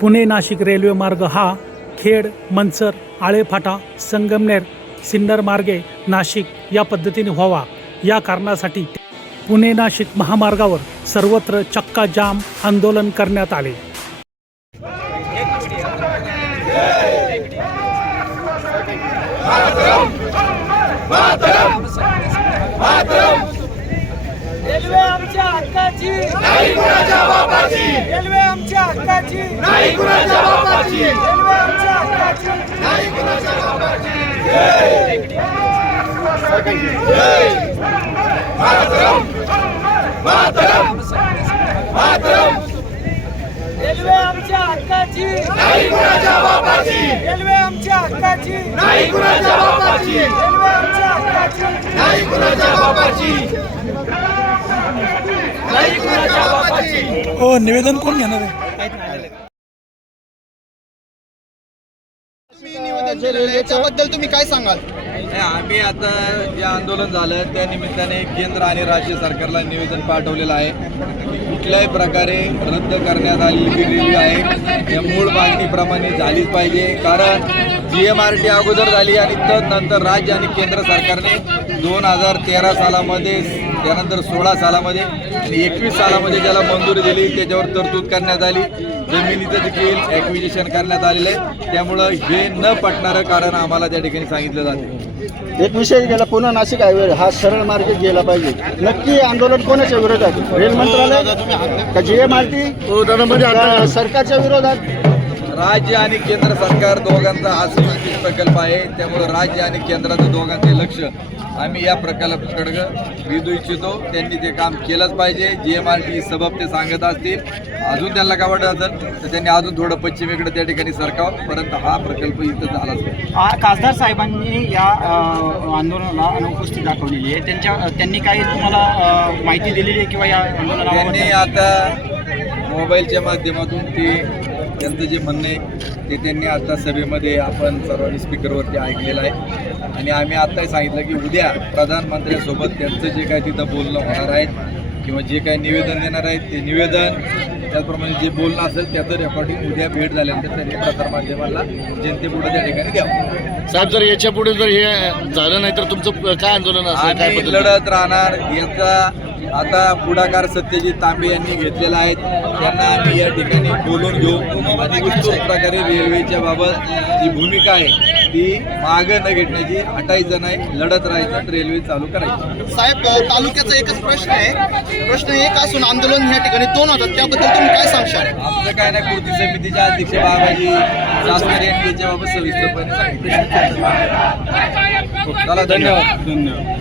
Pune Nashik railway मार्ग हा खेड, मंचर, आळेफाटा, संगमनेर, सिन्नर मार्गे नाशिक या पद्धतीने व्हावा या कारणासाठी पुणे नाशिक महामार्गावर सर्वत्र चक्का जाम आंदोलन करण्यात आले। रेल्वे आमच्या हक्काची नाही कुणाच्या बापाची, रेल्वे आमच्या हक्काची नाही कुणाच्या बापाची, रेल्वे आमच्या हक्काची नाही कुणाच्या बापाची। मातरम मातरम मातरम, रेल्वे आमच्या हक्काची नाही कुणाच्या बापाची, रेल्वे आमच्या हक्काची नाही कुणाच्या बापाची, रेल्वे आमच्या हक्काची नाही कुणाच्या बापाची, नाही कुणाच्या बापाची। हो, निवेदन कोण घेणार आहे? रेल्वेच्याबद्दल तुम्ही काय सांगाल? आम्ही आता जे आंदोलन झालं त्या निमित्ताने केंद्र आणि राज्य सरकारला निवेदन पाठवलेलं आहे की कुठल्याही प्रकारे रद्द करण्यात आलेली जी रेल्वे आहे त्या मूळ मागणीप्रमाणे झालीच पाहिजे। कारण GMRT अगोदर झाली आणि तदनंतर राज्य आणि केंद्र सरकारने 2013 सालामध्ये, त्यानंतर 16 सालामध्ये आणि 21 सालामध्ये ज्याला मंजुरी दिली त्याच्यावर तरतूद करण्यात आली। जमिनीचं देखील ॲक्विजिशन करण्यात आलेलं आहे। त्यामुळं हे न पटणारं कारण आम्हाला त्या ठिकाणी सांगितलं जाते। एक विषय गेला, पुणे नाशिक हायवे हा सरळ मार्ग गेला पाहिजे। नक्की आंदोलन कोणाच्या विरोधात? रेल मंत्रालय का GMRT सरकारच्या विरोधात? राज्य आणि केंद्र सरकार दोघांचा हा संयुक्त प्रकल्प आहे। त्यामुळे राज्य आणि केंद्राचं दोघांचे लक्ष आम्ही या प्रकल्पाकडे वेधू इच्छितो। त्यांनी ते काम केलंच पाहिजे। GMRT सबब ते सांगत असतील, अजून त्यांना काय वाटत असेल तर त्यांनी अजून थोडं पश्चिमेकडे त्या ठिकाणी सरकावं, परंतु हा प्रकल्प इथं झालाच पाहिजे। खासदार साहेबांनी या आंदोलनाला अनुपस्थिती दाखवलेली आहे। त्यांनी काही तुम्हाला माहिती दिलेली आहे किंवा या आंदोलनाला? त्यांनी आता मोबाईलच्या माध्यमातून त्यांचं जे म्हणणं आहे ते त्यांनी आता सभेमध्ये आपण सर्वांनी स्पीकरवरती ऐकलेलं आहे आणि आम्ही आत्ताही सांगितलं की उद्या प्रधानमंत्र्यांसोबत त्यांचं जे काय तिथं बोलणं होणार आहे किंवा जे काही निवेदन देणार आहेत ते निवेदन, त्याचप्रमाणे जे बोलणं असेल त्याचं रेकॉर्डिंग उद्या भेट झाल्यानंतर त्यांनी प्रसारमाध्यमाला जनतेपुढे त्या ठिकाणी द्यावं। साहेब, जर याच्या पुढे जर हे झालं नाही तर तुमचं काय आंदोलन असेल? आम्ही लढत राहणार। याचा आता पुढाकार सत्यजित तांबे यांनी घेतलेला आहे, त्यांना आम्ही या ठिकाणी बोलून घेऊ आणि विस्तृत प्रकारे रेल्वेच्या बाबत जी भूमिका आहे ती मागं न घेण्याची, हटायचं नाही, लढत राहायचं, रेल्वे चालू करायची। साहेब, तालुक्याचा एकच प्रश्न आहे, प्रश्न एक असून आंदोलन या ठिकाणी 2 होतात, त्याबद्दल तुम्ही काय सांगशाल? आमचं काय नाही, कृती समितीच्या अध्यक्ष बाबाजी सासकर यांनी याच्याबाबत सविस्तरपणे सांगितले। चला, धन्यवाद।